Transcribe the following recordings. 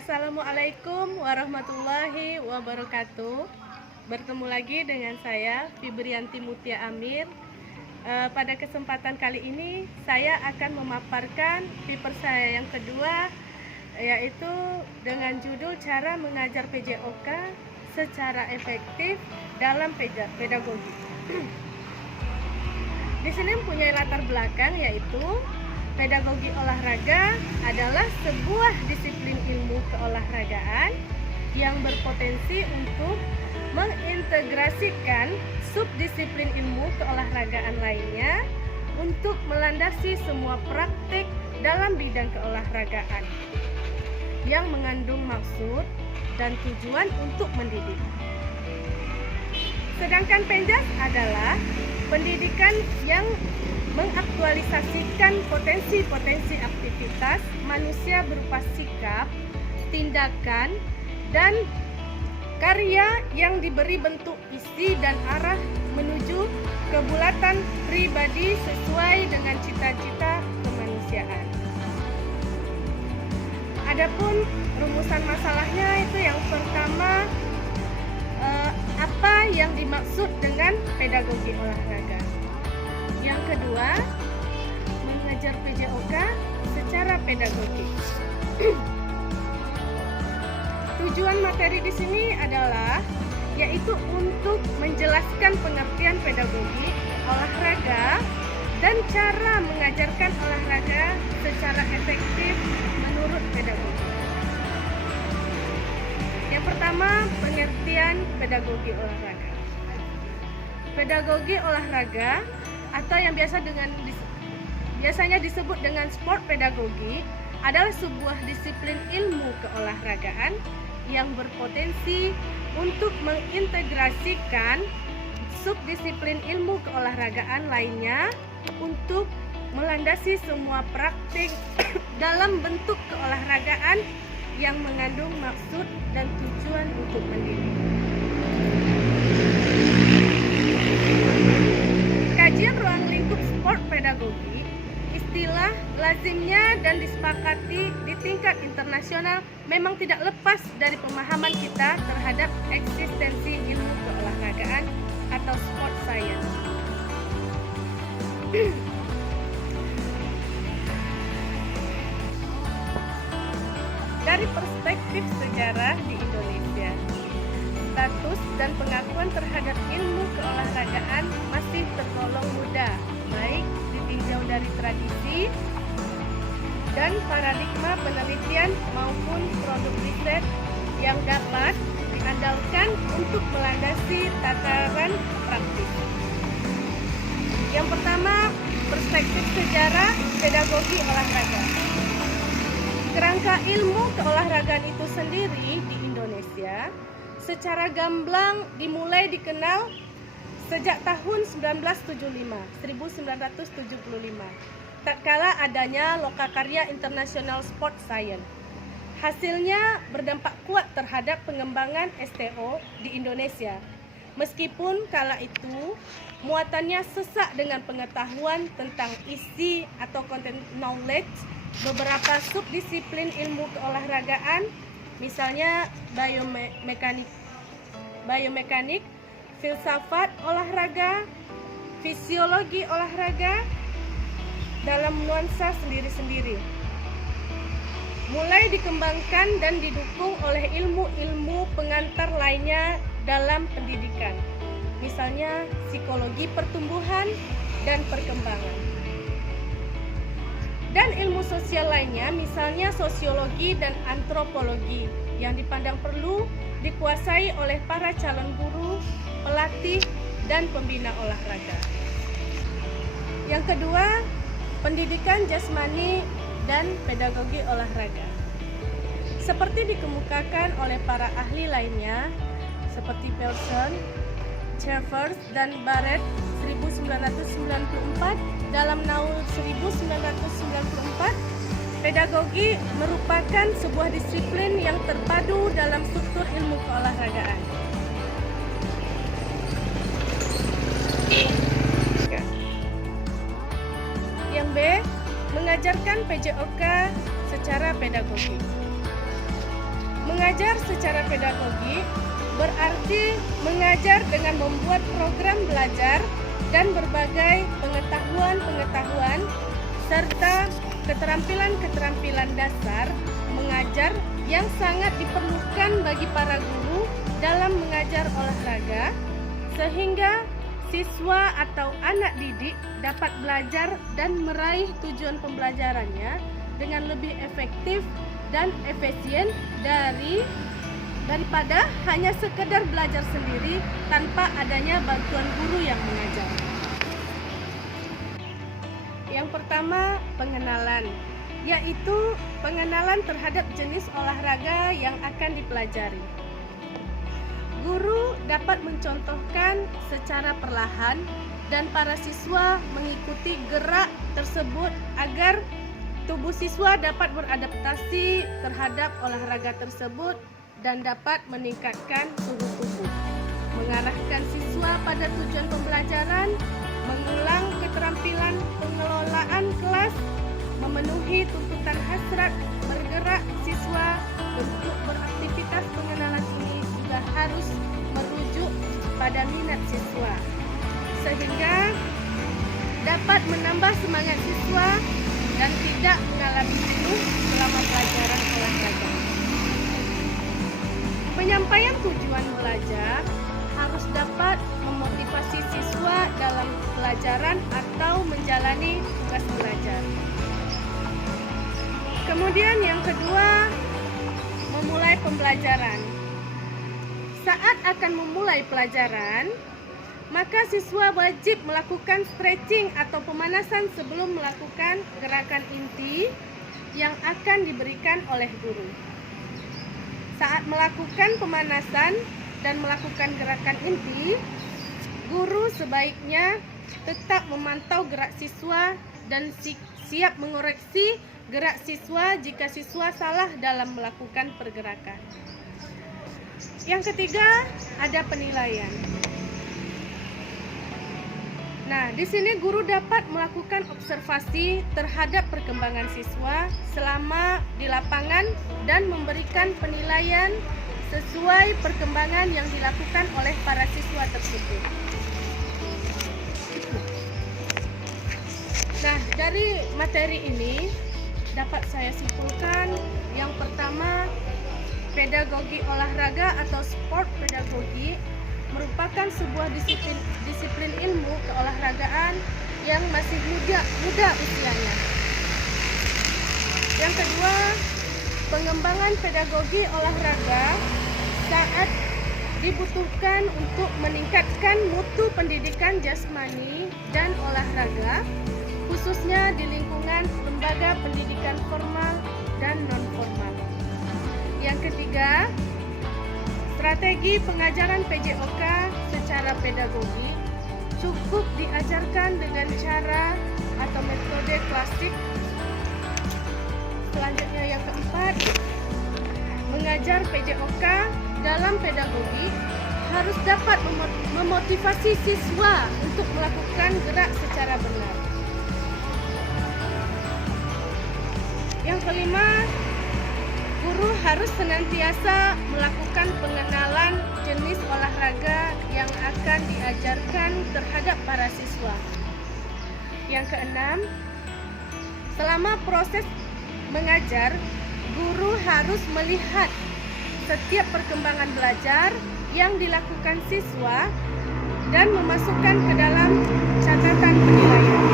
Assalamualaikum warahmatullahi wabarakatuh. Bertemu lagi dengan saya Fibrianti Mutia Amir. Pada kesempatan kali ini saya akan memaparkan paper saya yang kedua, yaitu dengan judul cara mengajar PJOK secara efektif dalam pedagogi. Di sini mempunyai latar belakang, yaitu pedagogi olahraga adalah sebuah disiplin ilmu keolahragaan yang berpotensi untuk mengintegrasikan subdisiplin ilmu keolahragaan lainnya untuk melandasi semua praktik dalam bidang keolahragaan yang mengandung maksud dan tujuan untuk mendidik. Sedangkan PENJAS adalah pendidikan yang mengaktualisasikan potensi-potensi aktivitas manusia berupa sikap, tindakan, dan karya yang diberi bentuk isi dan arah menuju kebulatan pribadi sesuai dengan cita-cita kemanusiaan. Adapun rumusan masalahnya itu yang pertama, apa yang dimaksud dengan pedagogi olahraga. Yang kedua, mengajar PJOK secara pedagogik. Tujuan materi di sini adalah yaitu untuk menjelaskan pengertian pedagogi olahraga dan cara mengajarkan olahraga secara efektif menurut pedagogi. Yang pertama, pengertian pedagogi olahraga. Pedagogi olahraga atau yang biasanya disebut dengan sport pedagogi adalah sebuah disiplin ilmu keolahragaan yang berpotensi untuk mengintegrasikan subdisiplin ilmu keolahragaan lainnya untuk melandasi semua praktik dalam bentuk keolahragaan yang mengandung maksud dan tujuan untuk mendidik. Kajian ruang lingkup sport pedagogi, istilah lazimnya dan disepakati di tingkat internasional memang tidak lepas dari pemahaman kita terhadap eksistensi ilmu keolahragaan atau sport science. Dari perspektif sejarah di Indonesia, status dan pengakuan terhadap ilmu keolahragaan masih tergolong muda, baik ditinjau dari tradisi dan paradigma penelitian maupun produk riset yang dapat diandalkan untuk melandasi tataran praktis. Yang pertama, perspektif sejarah pedagogi olahraga. Kerangka ilmu keolahragaan itu sendiri di Indonesia secara gamblang dimulai dikenal sejak tahun 1975, tatkala adanya Lokakarya International Sport Science. Hasilnya berdampak kuat terhadap pengembangan STO di Indonesia. Meskipun kala itu muatannya sesak dengan pengetahuan tentang isi atau content knowledge beberapa subdisiplin ilmu keolahragaan, misalnya biomekanik, filsafat olahraga, fisiologi olahraga dalam nuansa sendiri-sendiri. Mulai dikembangkan dan didukung oleh ilmu-ilmu pengantar lainnya dalam pendidikan, misalnya psikologi pertumbuhan dan perkembangan. Dan ilmu sosial lainnya, misalnya sosiologi dan antropologi, yang dipandang perlu dikuasai oleh para calon guru, pelatih, dan pembina olahraga. Yang kedua, pendidikan jasmani dan pedagogi olahraga. Seperti dikemukakan oleh para ahli lainnya, seperti Pearson, Chevers, dan Barrett 1994, dalam Naul 1994, pedagogi merupakan sebuah disiplin yang terpadu dalam struktur ilmu keolahragaan. Yang B, mengajarkan PJOK secara pedagogik. Mengajar secara pedagogik berarti mengajar dengan membuat program belajar dan berbagai pengetahuan-pengetahuan serta keterampilan-keterampilan dasar mengajar yang sangat diperlukan bagi para guru dalam mengajar olahraga, sehingga siswa atau anak didik dapat belajar dan meraih tujuan pembelajarannya dengan lebih efektif dan efisien daripada hanya sekedar belajar sendiri tanpa adanya bantuan guru yang mengajar. Yang pertama, pengenalan, yaitu pengenalan terhadap jenis olahraga yang akan dipelajari. Guru dapat mencontohkan secara perlahan dan para siswa mengikuti gerak tersebut agar tubuh siswa dapat beradaptasi terhadap olahraga tersebut dan dapat meningkatkan suhu tubuh, mengarahkan siswa pada tujuan pembelajaran, mengulang keterampilan pengelolaan kelas, memenuhi tuntutan hasrat bergerak siswa. Bentuk beraktivitas pengenalan ini juga harus merujuk pada minat siswa, sehingga dapat menambah semangat siswa dan tidak mengalami jenuh selama pelajaran olahraga. Penyampaian tujuan belajar harus dapat memotivasi siswa dalam pelajaran atau menjalani tugas belajar. Kemudian yang kedua, memulai pembelajaran. Saat akan memulai pelajaran, maka siswa wajib melakukan stretching atau pemanasan sebelum melakukan gerakan inti yang akan diberikan oleh guru. Saat melakukan pemanasan dan melakukan gerakan inti, guru sebaiknya tetap memantau gerak siswa dan siap mengoreksi gerak siswa jika siswa salah dalam melakukan pergerakan. Yang ketiga, ada penilaian. Nah, di sini guru dapat melakukan observasi terhadap perkembangan siswa selama di lapangan dan memberikan penilaian sesuai perkembangan yang dilakukan oleh para siswa tersebut. Nah, dari materi ini dapat saya simpulkan, yang pertama, pedagogi olahraga atau sport pedagogi merupakan sebuah disiplin ilmu keolahragaan yang masih muda usianya. Yang kedua, pengembangan pedagogi olahraga saat dibutuhkan untuk meningkatkan mutu pendidikan jasmani dan olahraga, khususnya di lingkungan lembaga pendidikan formal dan non-formal. Yang ketiga, strategi pengajaran PJOK secara pedagogi cukup diajarkan dengan cara atau metode klasik. Selanjutnya yang keempat, mengajar PJOK dalam pedagogi harus dapat memotivasi siswa untuk melakukan gerak secara benar. Yang kelima, guru harus senantiasa melakukan pengenalan jenis olahraga yang akan diajarkan terhadap para siswa. Yang keenam, selama proses mengajar, guru harus melihat setiap perkembangan belajar yang dilakukan siswa dan memasukkan ke dalam catatan penilaian.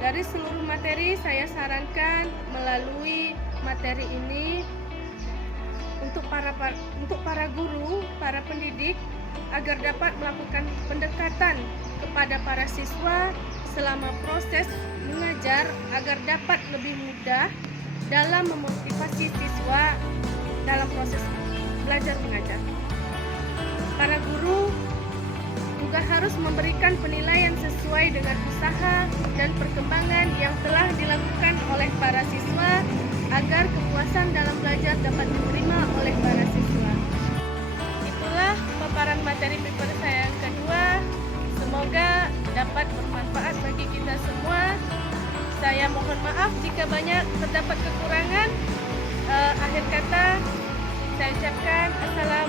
Dari seluruh materi, saya sarankan melalui materi ini untuk para guru, para pendidik agar dapat melakukan pendekatan kepada para siswa selama proses mengajar agar dapat lebih mudah dalam memotivasi siswa dalam proses belajar mengajar. Para guru juga harus memberikan penilaian sesuai dengan usaha dan perkembangan yang telah dilakukan oleh para siswa agar kepuasan dalam belajar dapat diterima oleh para siswa. Itulah paparan materi paper saya yang kedua. Semoga dapat bermanfaat bagi kita semua. jika terdapat kekurangan, akhir kata saya ucapkan assalamualaikum